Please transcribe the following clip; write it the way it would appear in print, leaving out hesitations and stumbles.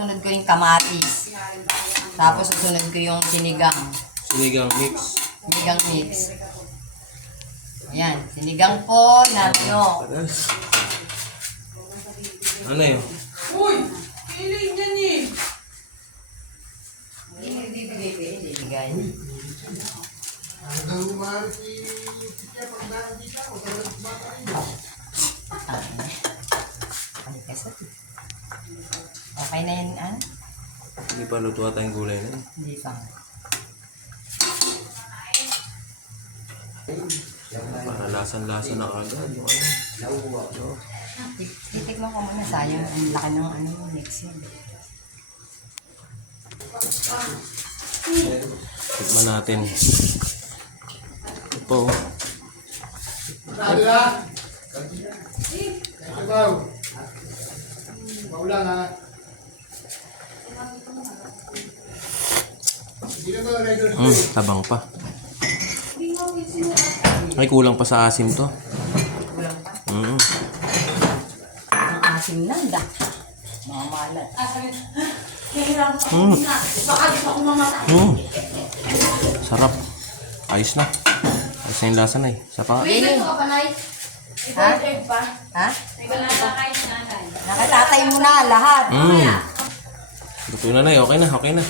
susunod ko yung kamatis. Tapos susunod ko yung sinigang. Sinigang mix. Sinigang mix. Ayan, sinigang po na manok. Ano yun? Uy! Kiling yan eh! Hindi bibigay. Okay na yan, ah? Hindi pa luto ata yung gulay na yun. Hindi pa. Para lasan-lasa na agad. Titikman ko muna, sayang. Ang laki ng ano, mix yun. Tikman natin. Ito po. Tabang pa. Ay, kulang pa sa asim to. Kulang pa. Mm. Ang asim nanda. Mga malat. Sarap. Ayos na. Ayos na yung lasa na eh. Saka, Ha? Ha? Nakatatay mo na lahat. Luto na na eh. Okay na, okay na.